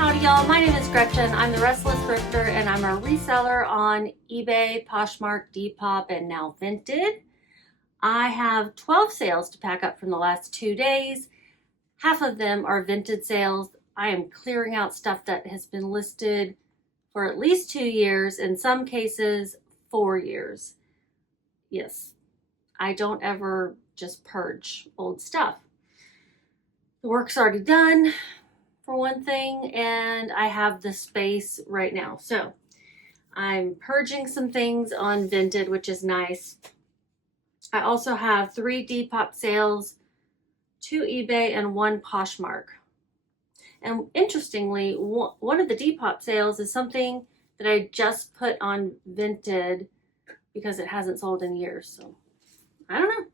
Howdy y'all, my name is Gretchen. I'm the Restless Thrifter and I'm a reseller on eBay, Poshmark, Depop, and now Vinted. I have 12 sales to pack up from the last 2 days. Half of them are Vinted sales. I am clearing out stuff that has been listed for at least 2 years, in some cases 4 years. Yes, I don't ever just purge old stuff. The work's already done, for one thing, and I have the space right now. So I'm purging some things on Vinted, which is nice. I also have 3 Depop sales, 2 eBay, and 1 Poshmark. And interestingly, one of the Depop sales is something that I just put on Vinted because it hasn't sold in years. So I don't know.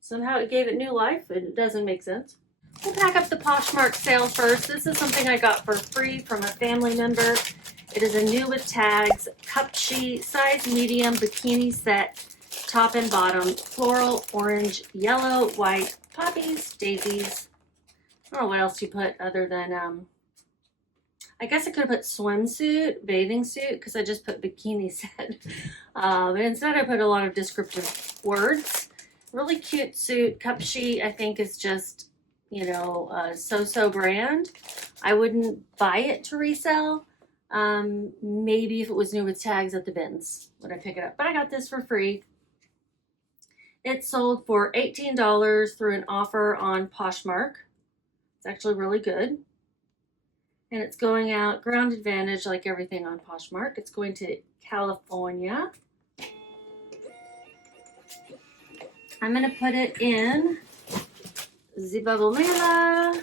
Somehow it gave it new life, and it doesn't make sense. We'll pack up the Poshmark sale first. This is something I got for free from a family member. It is a new with tags, cup sheet, size medium, bikini set, top and bottom, floral, orange, yellow, white, poppies, daisies. I don't know what else you put other than, I guess I could have put swimsuit, bathing suit, because I just put bikini set. But instead I put a lot of descriptive words. Really cute suit. Cup sheet, I think, is just, you know, so-so brand. I wouldn't buy it to resell. Maybe if it was new with tags at the bins would I pick it up, but I got this for free. It sold for $18 through an offer on Poshmark. It's actually really good, and it's going out ground advantage like everything on Poshmark. It's going to California. I'm gonna put it in the bubble mailer.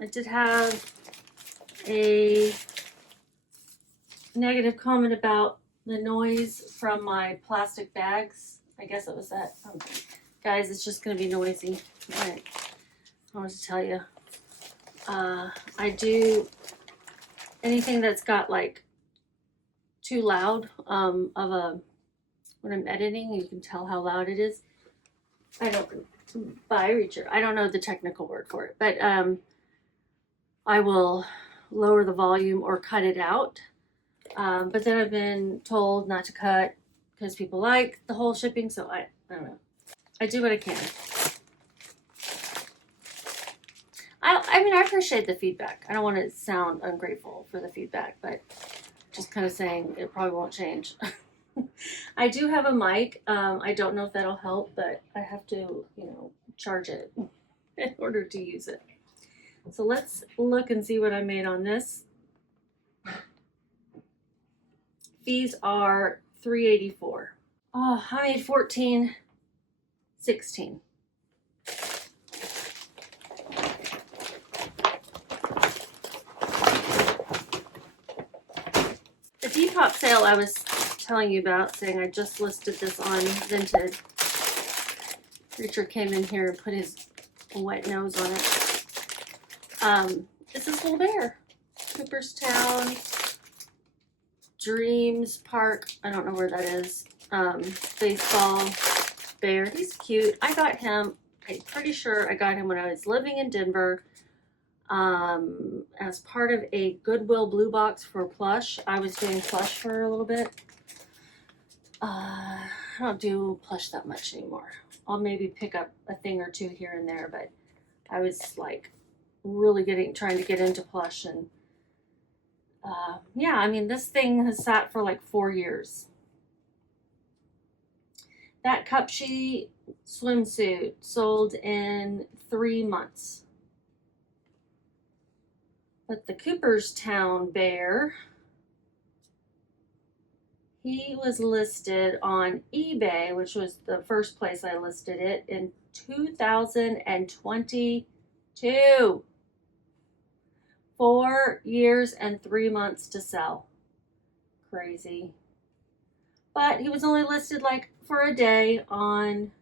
I did have a negative comment about the noise from my plastic bags. I guess it was that. Guys, it's just going to be noisy. All right. I wanted to tell you. I do anything that's got like too loud when I'm editing, you can tell how loud it is. I don't know the technical word for it, but I will lower the volume or cut it out. But then I've been told not to cut because people like the whole shipping, so I don't know. I do what I can. I mean, I appreciate the feedback. I don't want to sound ungrateful for the feedback, but just kind of saying it probably won't change. I do have a mic. I don't know if that'll help, but I have to, you know, charge it in order to use it. So let's look and see what I made on this. Fees are $3.84. Oh, I made $14.16. The Depop sale I was telling you about, saying I just listed this on Vinted. Richard came in here and put his wet nose on it. It's this little bear. Cooperstown Dreams Park. I don't know where that is. Baseball bear. He's cute. I got him, I'm pretty sure I got him when I was living in Denver. As part of a Goodwill Blue Box for plush. I was doing plush for a little bit. I don't do plush that much anymore. I'll maybe pick up a thing or two here and there, but I was like really trying to get into plush, and yeah, I mean, this thing has sat for like 4 years. That cup sheet swimsuit sold in 3 months. But the Cooperstown bear, he was listed on eBay, which was the first place I listed it, in 2022. 4 years and 3 months to sell. Crazy. But he was only listed like for a day on,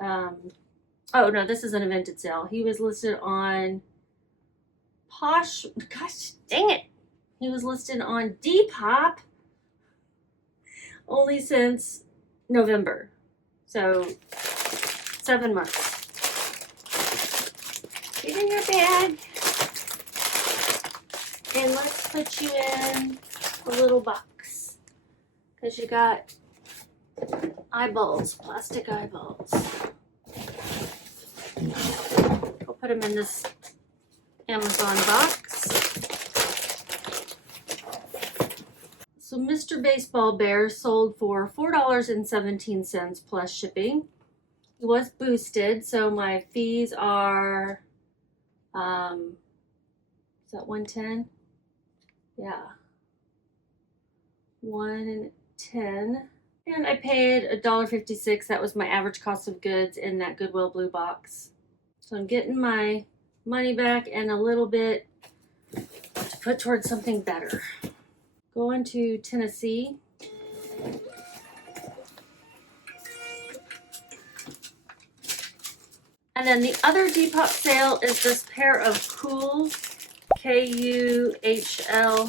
oh no, this isn't a Vinted sale. He was listed on gosh dang it. He was listed on Depop only since November. So 7 months. Get in your bag. And let's put you in a little box. Because you got eyeballs, plastic eyeballs. I'll put them in this Amazon box. So Mr. Baseball Bear sold for $4.17 plus shipping. It was boosted, so my fees are, is that 110? Yeah. 110. And I paid $1.56. That was my average cost of goods in that Goodwill blue box. So I'm getting my money back and a little bit to put towards something better. Going to Tennessee. And then the other Depop sale is this pair of cool, K-U-H-L,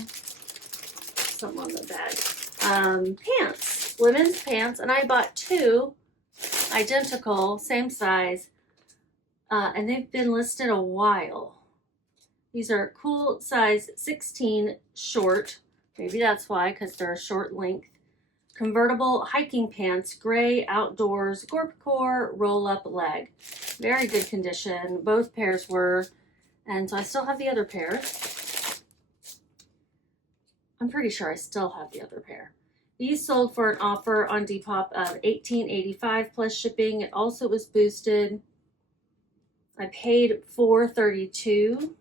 something on the bag, pants, women's pants. And I bought 2 identical, same size, and they've been listed a while. These are cool size 16 short. Maybe that's why, because they're a short length. Convertible hiking pants, gray, outdoors, Gorpcore, roll-up leg. Very good condition. Both pairs were. And so I still have the other pair. I'm pretty sure I still have the other pair. These sold for an offer on Depop of $18.85 plus shipping. It also was boosted. I paid $4.32,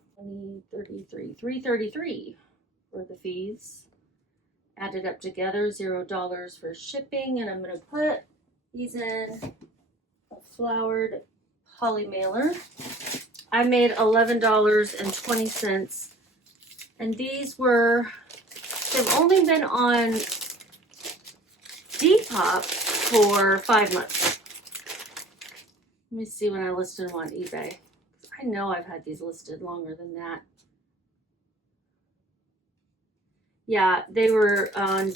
$3.33 for the fees. Added up together, $0 for shipping, and I'm going to put these in a flowered poly mailer. I made $11.20, and these were, they've only been on Depop for 5 months. Let me see when I listed them on eBay. I know I've had these listed longer than that. Yeah, they were on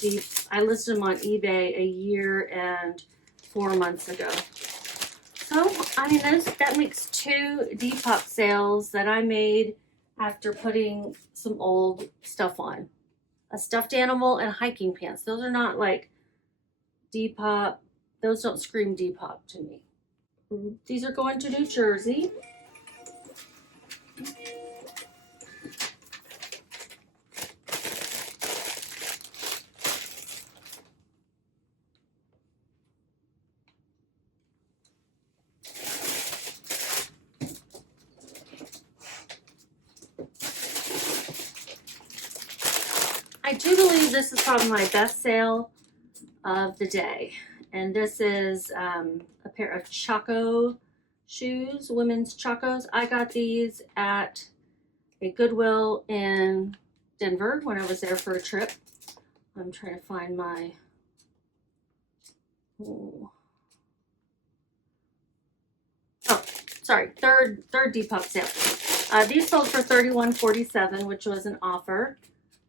I listed them on eBay a year and 4 months ago. So, I mean, that makes 2 Depop sales that I made after putting some old stuff on. A stuffed animal and hiking pants. Those are not like Depop. Those don't scream Depop to me. These are going to New Jersey. I do believe this is probably my best sale of the day. And this is a pair of Chaco shoes, women's Chacos. I got these at a Goodwill in Denver when I was there for a trip. I'm trying to find my, oh, sorry, third Depop sale. These sold for $31.47, which was an offer.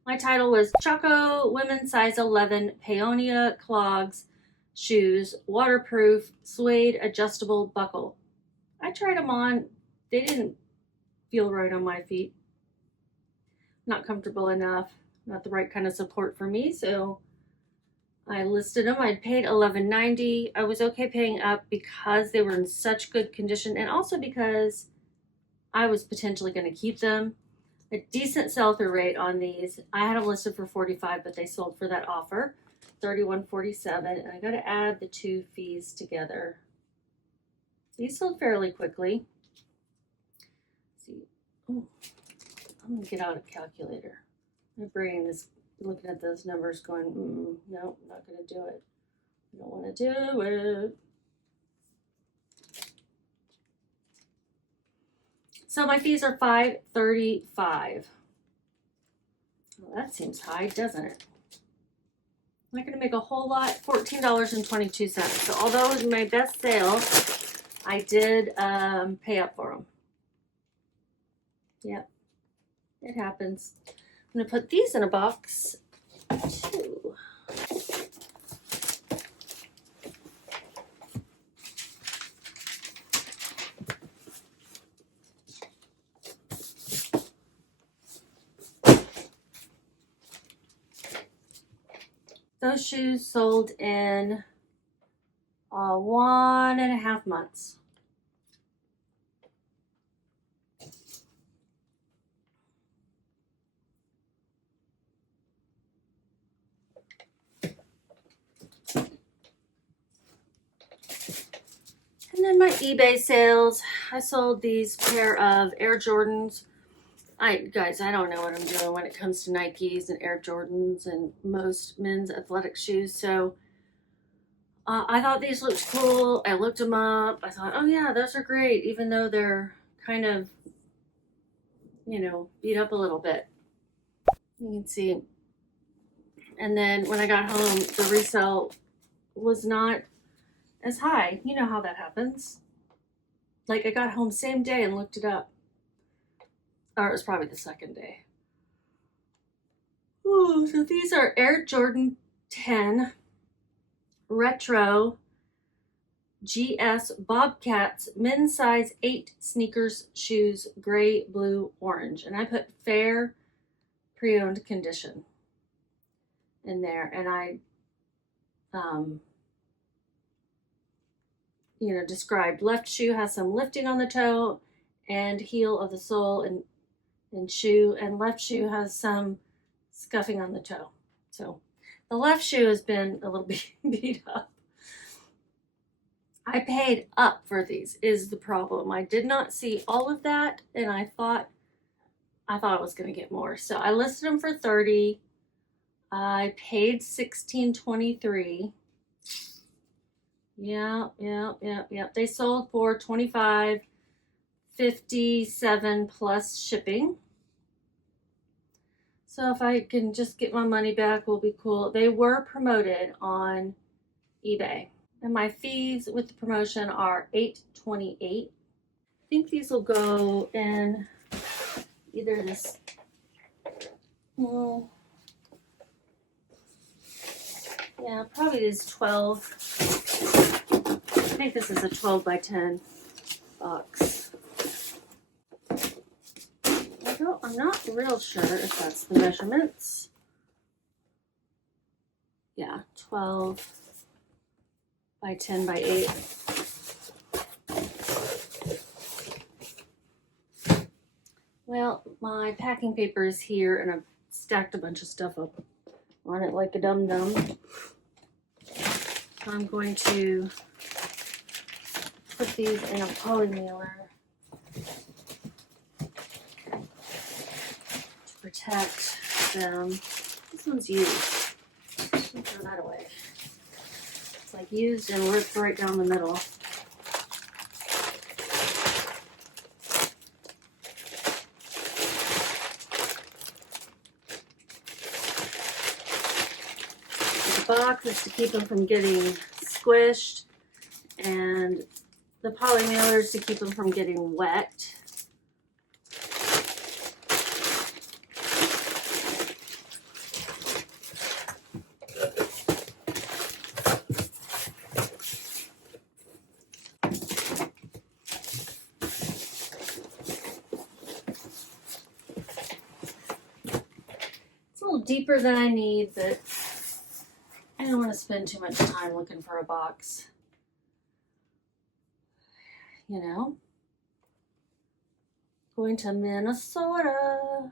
My title was Chaco Women's Size 11 Paonia Clogs Shoes, Waterproof, Suede Adjustable Buckle. I tried them on. They didn't feel right on my feet. Not comfortable enough. Not the right kind of support for me, so I listed them. I'd paid $11.90. I was okay paying up because they were in such good condition, and also because I was potentially going to keep them. A decent sell-through rate on these. I had them listed for $45, but they sold for that offer, $31.47. And I got to add the 2 fees together. These sold fairly quickly. Let's see, oh, I'm gonna get out a calculator. My brain is looking at those numbers, going, no, not gonna do it. I don't want to do it. So my fees are $5.35. Well, that seems high, doesn't it? I'm not going to make a whole lot. $14.22. So although it was my best sale, I did pay up for them. Yep, it happens. I'm going to put these in a box too. Those shoes sold in 1.5 months. And then my eBay sales, I sold these pair of Air Jordans. Guys, I don't know what I'm doing when it comes to Nikes and Air Jordans and most men's athletic shoes. So I thought these looked cool. I looked them up. I thought, oh yeah, those are great, even though they're kind of, you know, beat up a little bit. You can see. And then when I got home, the resale was not as high. You know how that happens. Like I got home same day and looked it up. Or it was probably the second day. Ooh, so these are Air Jordan 10 Retro GS Bobcats men's size 8 sneakers, shoes, gray, blue, orange. And I put fair pre-owned condition in there. And I, you know, described left shoe has some lifting on the toe and heel of the sole and shoe, and left shoe has some scuffing on the toe. So the left shoe has been a little bit beat up. I paid up for these is the problem. I did not see all of that, and I thought I was going to get more. So I listed them for $30. I paid $16.23. Yeah. They sold for $25.57 plus shipping. So if I can just get my money back, will be cool. They were promoted on eBay. And my fees with the promotion are $8.28. I think these will go in either this, yeah, probably this 12. I think this is a 12 by 10 box. I'm not real sure if that's the measurements. Yeah, 12 by 10 by 8. Well, my packing paper is here, and I've stacked a bunch of stuff up on it like a dum-dum. So I'm going to put these in a poly mailer to protect them. This one's used. I'll throw that away. It's like used and ripped right down the middle. The box is to keep them from getting squished, and the poly mailer is to keep them from getting wet. Deeper than I need, but I don't want to spend too much time looking for a box. You know, going to Minnesota.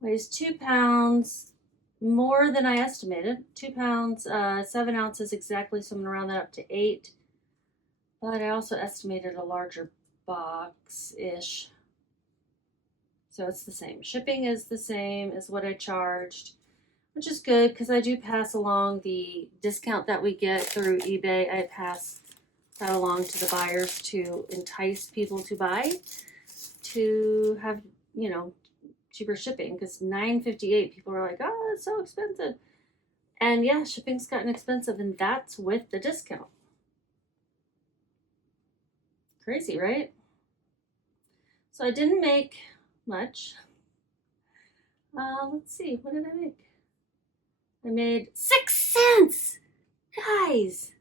Weighs 2 pounds more than I estimated. 2 pounds, 7 ounces exactly, so I'm gonna round that up to 8. But I also estimated a larger box-ish. So it's the same. Shipping is the same as what I charged, which is good because I do pass along the discount that we get through eBay. I pass that along to the buyers to entice people to buy, to have, you know, cheaper shipping, because $9.58, people are like, oh, it's so expensive. And yeah, shipping's gotten expensive, and that's with the discount. Crazy, right? So I didn't make much. Let's see, what did I make? I made 6 cents, guys.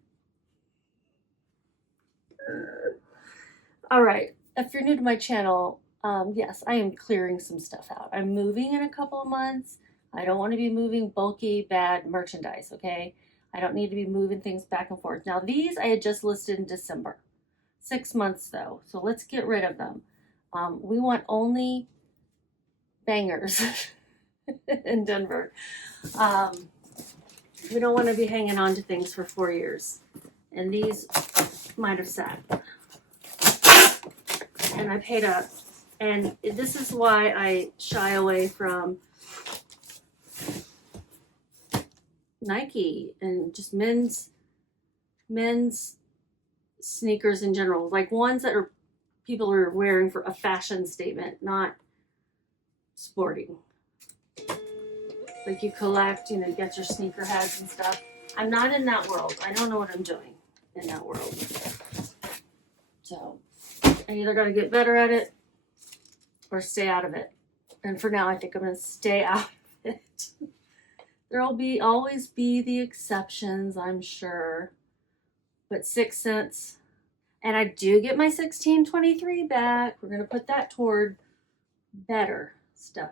All right, if you're new to my channel, yes, I am clearing some stuff out. I'm moving in a couple of months. I don't want to be moving bulky, bad merchandise, okay? I don't need to be moving things back and forth. Now these I had just listed in December. 6 months though, so let's get rid of them. We want only bangers in Denver. We don't want to be hanging on to things for 4 years. And these might have sat. And I paid up. And this is why I shy away from Nike and just men's sneakers in general. Like ones that are people are wearing for a fashion statement, not sporting. Like you collect, you get your sneaker heads and stuff. I'm not in that world. I don't know what I'm doing in that world. So I either got to get better at it or stay out of it. And for now, I think I'm going to stay out of it. There'll always be the exceptions, I'm sure. But 6 cents. And I do get my 1623 back. We're going to put that toward better stuff.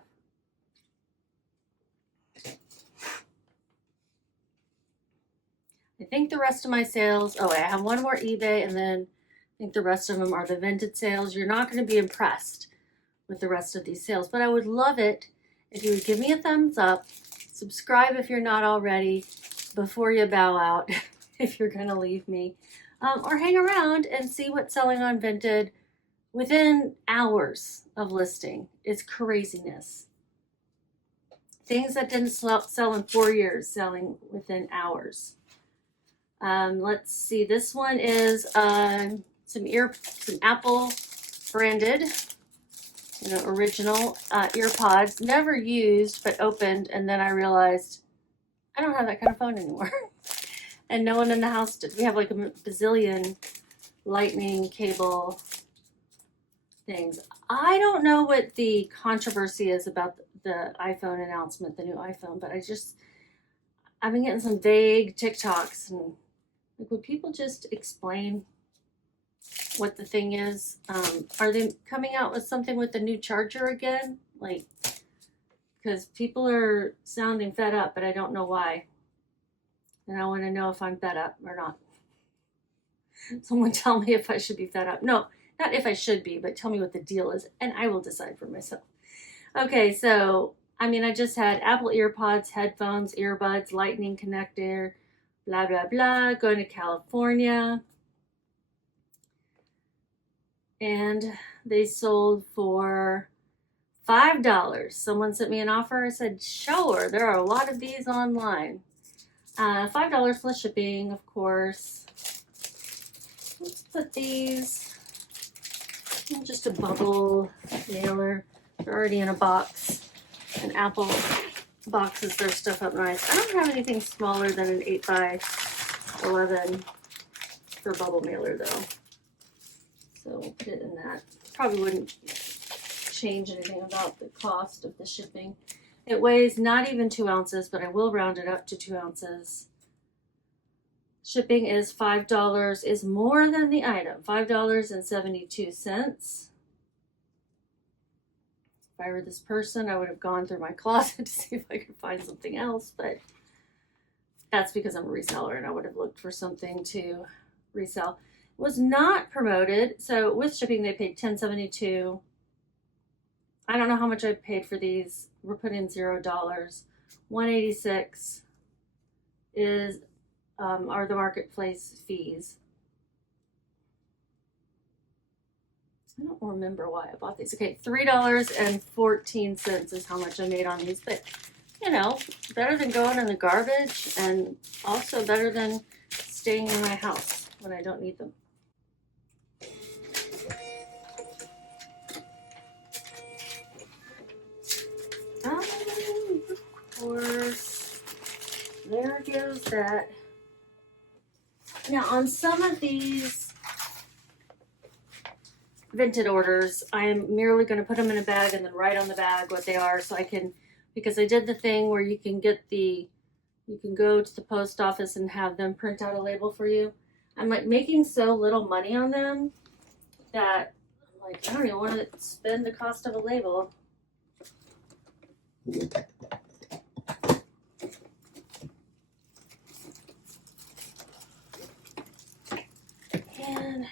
I think the rest of my sales, I have one more eBay, and then I think the rest of them are the Vinted sales. You're not going to be impressed with the rest of these sales, but I would love it if you would give me a thumbs up, subscribe if you're not already, before you bow out, if you're going to leave me, or hang around and see what's selling on Vinted within hours of listing. It's craziness. Things that didn't sell in 4 years, selling within hours. Let's see. This one is some Apple branded, original ear pods. Never used, but opened, and then I realized I don't have that kind of phone anymore. And no one in the house did. We have like a bazillion lightning cable things. I don't know what the controversy is about the iPhone announcement, the new iPhone, but I've been getting some vague TikToks, and like, would people just explain what the thing is? Are they coming out with something with the new charger again? Like, because people are sounding fed up, but I don't know why. And I want to know if I'm fed up or not. Someone tell me if I should be fed up. No, not if I should be, but tell me what the deal is, and I will decide for myself. Okay, so, I just had Apple EarPods, headphones, earbuds, lightning connector, blah, blah, blah, going to California. And they sold for $5. Someone sent me an offer. I said, sure, there are a lot of these online. $5 plus shipping, of course. Let's put these in just a bubble mailer. They're already in a box. And Apple boxes their stuff up nice. I don't have anything smaller than an 8x11 for bubble mailer though. So we'll put it in that. Probably wouldn't change anything about the cost of the shipping. It weighs not even 2 ounces, but I will round it up to 2 ounces. Shipping is $5, is more than the item, $5.72. If I were this person, I would have gone through my closet to see if I could find something else, but that's because I'm a reseller and I would have looked for something to resell. It was not promoted, so with shipping they paid $10.72. I don't know how much I paid for these. We're putting $0. $186 are the marketplace fees. I don't remember why I bought these. Okay, $3.14 is how much I made on these, but better than going in the garbage, and also better than staying in my house when I don't need them. Of course, there goes that. Now, on some of these Vinted orders, I'm merely going to put them in a bag and then write on the bag what they are, so I can, because I did the thing where you can go to the post office and have them print out a label for you. I'm like making so little money on them that I'm like, I don't even want to spend the cost of a label.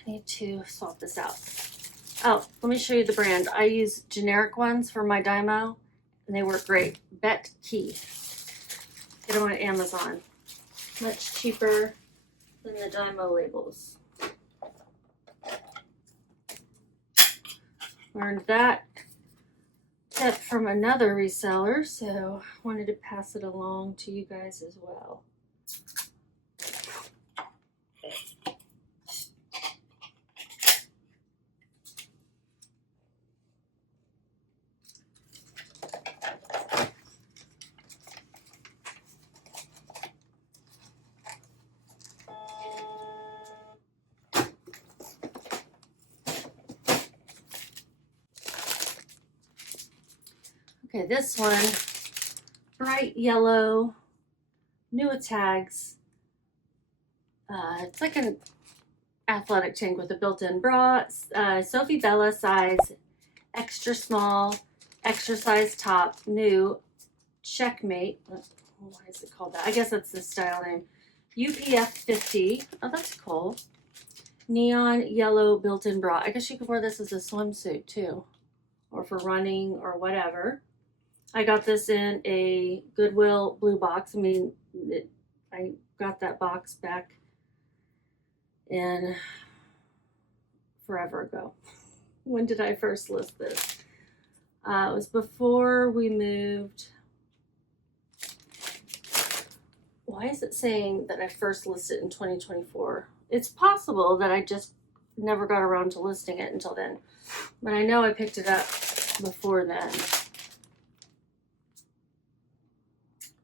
I need to swap this out. Oh, let me show you the brand. I use generic ones for my Dymo, and they work great. Bet Key. Get them on Amazon. Much cheaper than the Dymo labels. Learned that tip from another reseller, so wanted to pass it along to you guys as well. Okay, this one, bright yellow, new with tags. It's like an athletic tank with a built-in bra. Sophie Bella size, extra small, exercise top, new, checkmate. Why is it called that? I guess that's the style name. UPF 50. Oh, that's cool. Neon yellow built-in bra. I guess you could wear this as a swimsuit too, or for running or whatever. I got this in a Goodwill blue box. I mean, I got that box back in forever ago. When did I first list this? It was before we moved. Why is it saying that I first listed in 2024? It's possible that I just never got around to listing it until then. But I know I picked it up before then.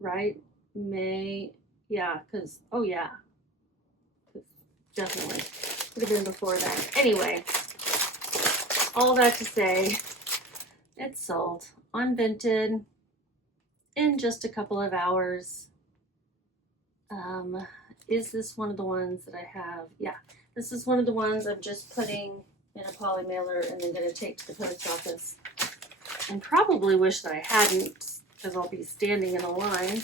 Right? May, yeah, because, oh yeah, definitely would have been before then. Anyway, all that to say, it's sold on Vinted in just a couple of hours. Is this one of the ones that I have? Yeah, this is one of the ones I'm just putting in a poly mailer and then going to take to the post office. And probably wish that I hadn't, because I'll be standing in a line.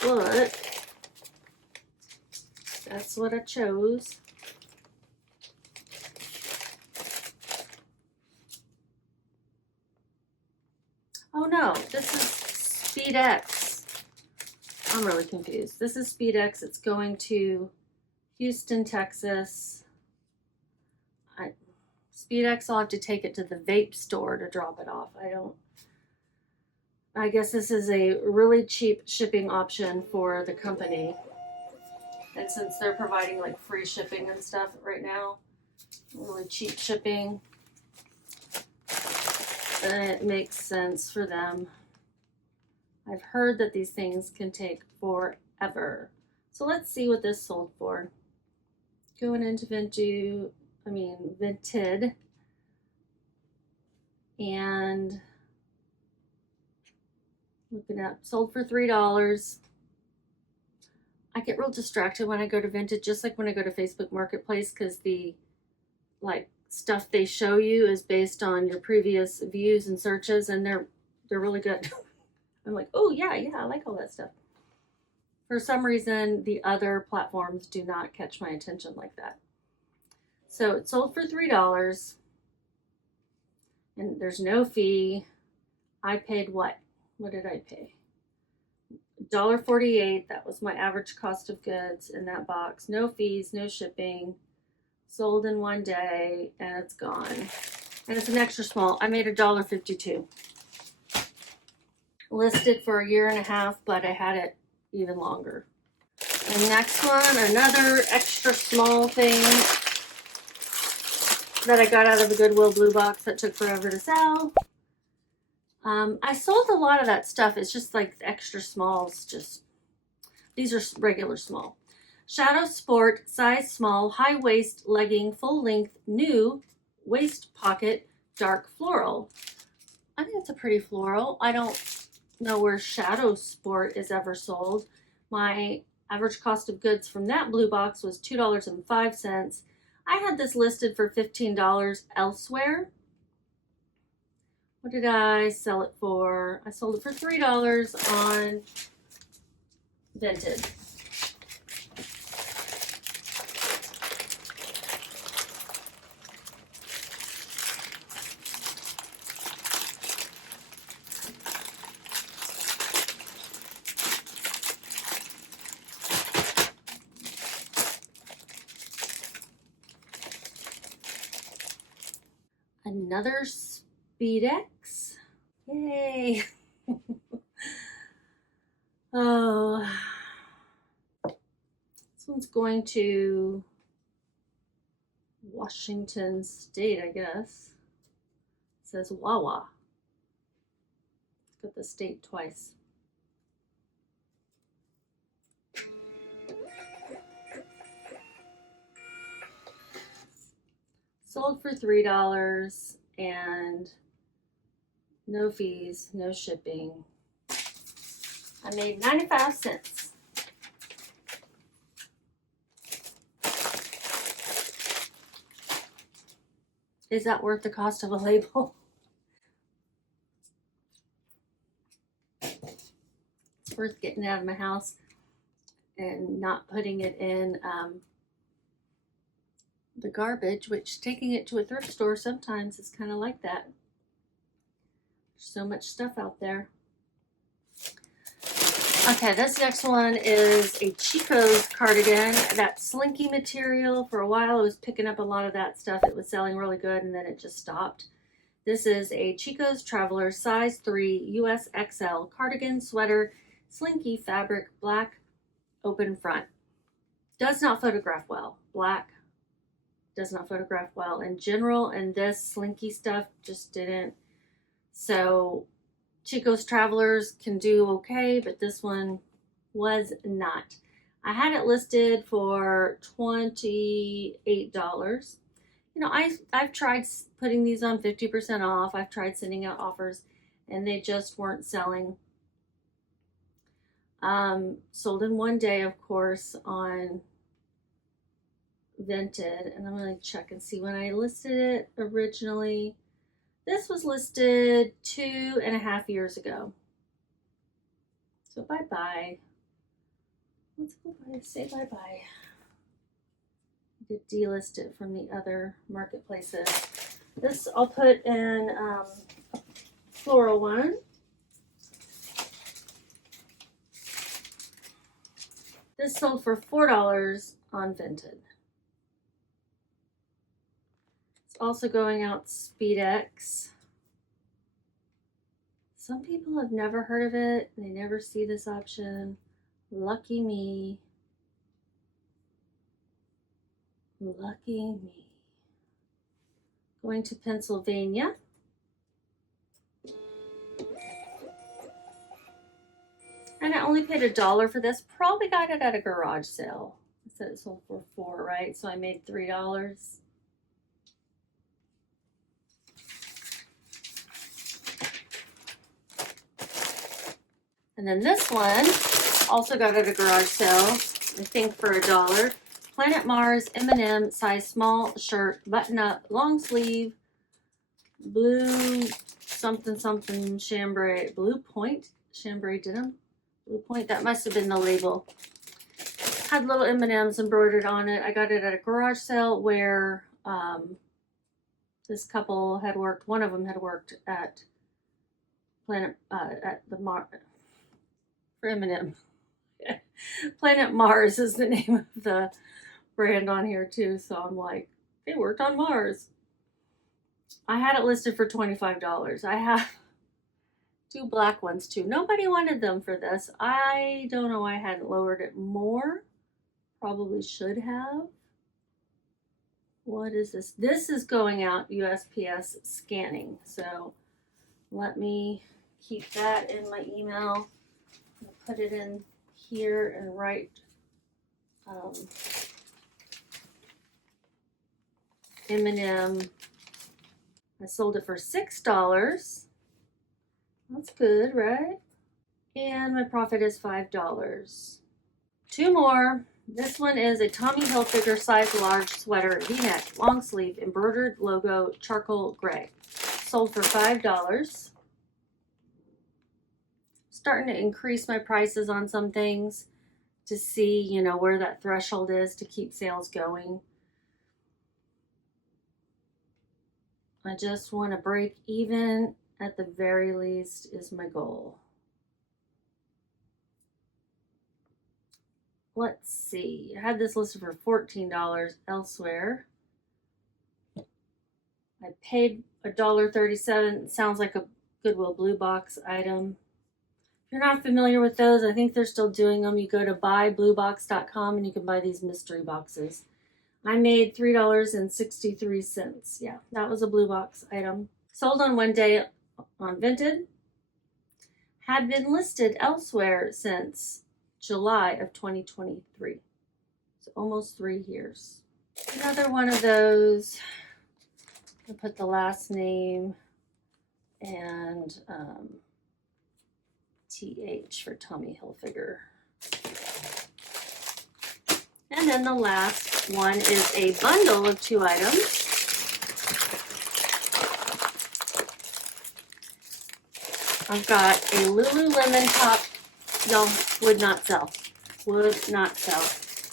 But that's what I chose. Oh no, this is SpeedX. I'm really confused. This is SpeedX. It's going to Houston, Texas. SpeedX, I'll have to take it to the vape store to drop it off. I guess this is a really cheap shipping option for the company. And since they're providing like free shipping and stuff right now, really cheap shipping, then it makes sense for them. I've heard that these things can take forever. So let's see what this sold for. Going into Vinted, and looking up, sold for $3. I get real distracted when I go to Vinted, just like when I go to Facebook Marketplace, because the stuff they show you is based on your previous views and searches, and they're really good. I'm like, oh yeah, I like all that stuff. For some reason, the other platforms do not catch my attention like that. So it sold for $3, and there's no fee. I paid what? What did I pay? $1.48. That was my average cost of goods in that box. No fees, no shipping. Sold in one day, and it's gone. And it's an extra small. I made $1.52. Listed for 1.5 years, but I had it even longer. And next one, another extra small thing that I got out of the Goodwill blue box that took forever to sell. I sold a lot of that stuff. It's just like extra smalls. These are regular small. Shadow Sport, size small, high waist legging, full length, new waist pocket, dark floral. I think it's a pretty floral. I don't know where Shadow Sport is ever sold. My average cost of goods from that blue box was $2.05. I had this listed for $15 elsewhere. What did I sell it for? I sold it for $3 on Vinted. another Speedex. Yay. Oh, this one's going to Washington State, I guess. It says Wawa. It's got the state twice. Sold for $3 and no fees, no shipping. I made 95 cents. Is that worth the cost of a label? It's worth getting out of my house and not putting it in the garbage, which taking it to a thrift store sometimes is kind of like that. There's so much stuff out there. Okay, this next one is a Chico's cardigan. That slinky material, for a while I was picking up a lot of that stuff. It was selling really good and then it just stopped. This is a Chico's Traveler size 3 US XL cardigan sweater, slinky fabric, black, open front. Does not photograph well. Black does not photograph well in general, and this slinky stuff just didn't. So Chico's Travelers can do okay, but this one was not. I had it listed for $28. You know, I've tried putting these on 50% off. I've tried sending out offers, and they just weren't selling. Sold in one day, of course, on Vinted, and I'm going to check and see when I listed it originally. This was listed 2.5 years ago. So bye-bye. Let's go by, say bye-bye. I did delist it from the other marketplaces. This I'll put in floral one. This sold for $4 on Vinted. Also going out Speedex. Some people have never heard of it. They never see this option. Lucky me. Lucky me. Going to Pennsylvania. And I only paid $1 for this. Probably got it at a garage sale. It said it sold for $4, right? So I made $3. And then this one, also got at a garage sale, I think for $1. Planet Mars M&M size small shirt, button up, long sleeve, blue something something chambray, blue point, chambray denim, blue point. That must have been the label. Had little M&Ms embroidered on it. I got it at a garage sale where this couple had worked. One of them had worked at Planet at the for M&M. Planet Mars is the name of the brand on here too. So I'm like, they worked on Mars. I had it listed for $25. I have 2 black ones too. Nobody wanted them for this. I don't know why I hadn't lowered it more. Probably should have. What is this? This is going out USPS scanning. So let me keep that in my email. I'll put it in here and write M&M. I sold it for $6. That's good, right? And my profit is $5. 2 more. This one is a Tommy Hilfiger size large sweater, V-neck, long sleeve, embroidered logo, charcoal gray. Sold for $5. Starting to increase my prices on some things to see, you know, where that threshold is to keep sales going. I just want to break even at the very least is my goal. Let's see. I had this listed for $14 elsewhere. I paid $1.37. Sounds like a Goodwill Blue Box item. If you're not familiar with those, I think they're still doing them. You go to buybluebox.com and you can buy these mystery boxes. I made $3.63. Yeah, that was a blue box item. Sold on one day on Vinted. Had been listed elsewhere since July of 2023. So almost 3 years. Another one of those. I put the last name and TH for Tommy Hilfiger. And then the last one is a bundle of 2 items. I've got a Lululemon top. Y'all, would not sell. Would not sell.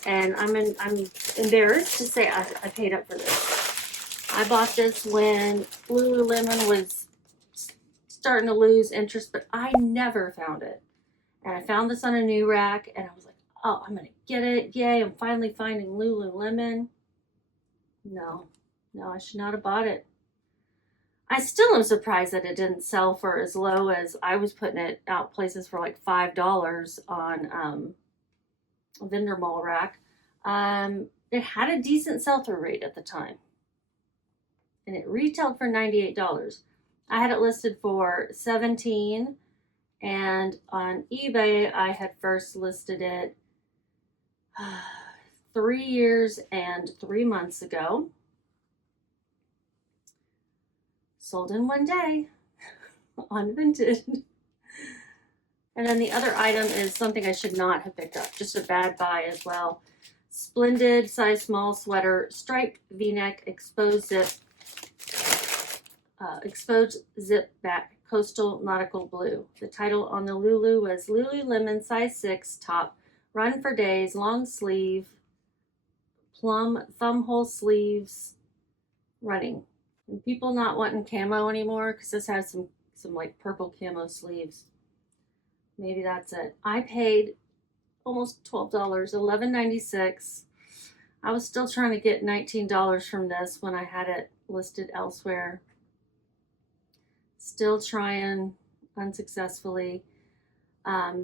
And I'm embarrassed to say I paid up for this. I bought this when Lululemon was starting to lose interest, but I never found it. And I found this on a new rack, and I was like, oh, I'm going to get it. Yay, I'm finally finding Lululemon. No, I should not have bought it. I still am surprised that it didn't sell for as low as I was putting it out places for like $5 on a vendor mall rack. It had a decent sell-through rate at the time. And it retailed for $98. I had it listed for $17, and on eBay I had first listed it 3 years and 3 months ago. Sold in one day on Vinted. And then the other item is something I should not have picked up, just a bad buy as well. Splendid size small sweater, striped v-neck, exposed zip back, coastal nautical blue. The title on the Lulu was Lululemon size 6 top, run for days, long sleeve, plum thumb hole sleeves, running. And people not wanting camo anymore because this has some like purple camo sleeves. Maybe that's it. I paid almost $12, $11.96. I was still trying to get $19 from this when I had it listed elsewhere. Still trying unsuccessfully.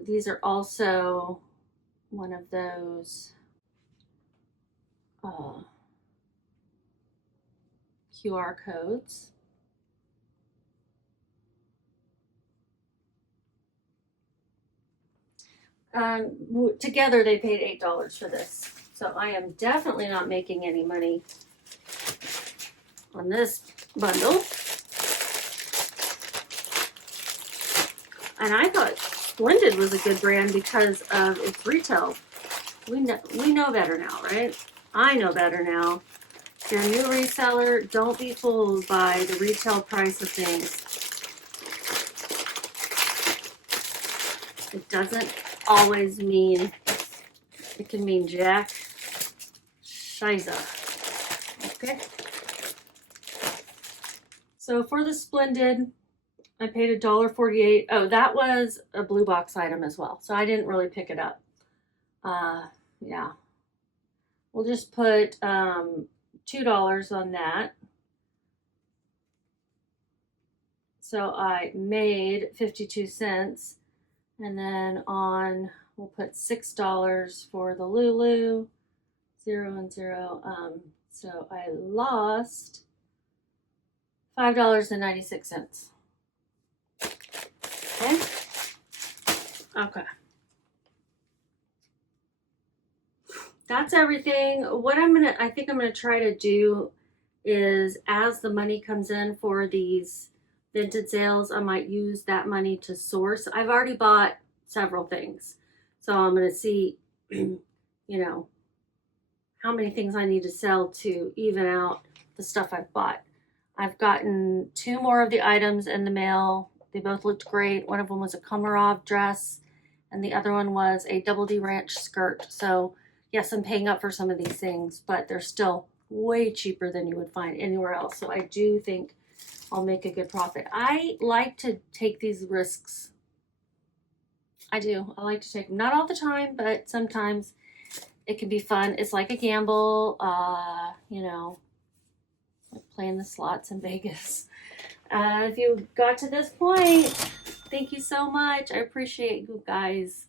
These are also one of those QR codes. Together they paid $8 for this. So I am definitely not making any money on this bundle. And I thought Splendid was a good brand because of its retail. We know better now, right? I know better now. If you're a new reseller, don't be fooled by the retail price of things. It doesn't always mean, it can mean jack shiza. Okay. So for the Splendid, I paid $1.48. Oh, that was a blue box item as well. So I didn't really pick it up. Yeah. We'll just put $2 on that. So I made 52 cents. And then we'll put $6 for the Lulu. 0 and 0. So I lost $5.96. Okay. That's everything. What I think I'm gonna try to do is, as the money comes in for these Vinted sales, I might use that money to source. I've already bought several things, so I'm gonna see, how many things I need to sell to even out the stuff I've bought. I've gotten 2 more of the items in the mail. They both looked great. One of them was a Komarov dress, and the other one was a Double D Ranch skirt. So yes, I'm paying up for some of these things, but they're still way cheaper than you would find anywhere else. So I do think I'll make a good profit. I like to take these risks. I do. I like to take them. Not all the time, but sometimes it can be fun. It's like a gamble, like playing the slots in Vegas. If you got to this point, thank you so much. I appreciate you guys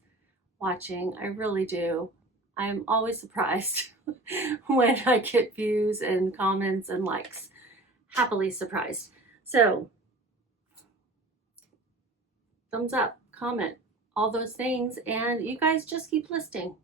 watching. I really do. I'm always surprised when I get views and comments and likes. Happily surprised. So, thumbs up, comment, all those things, and you guys just keep listing.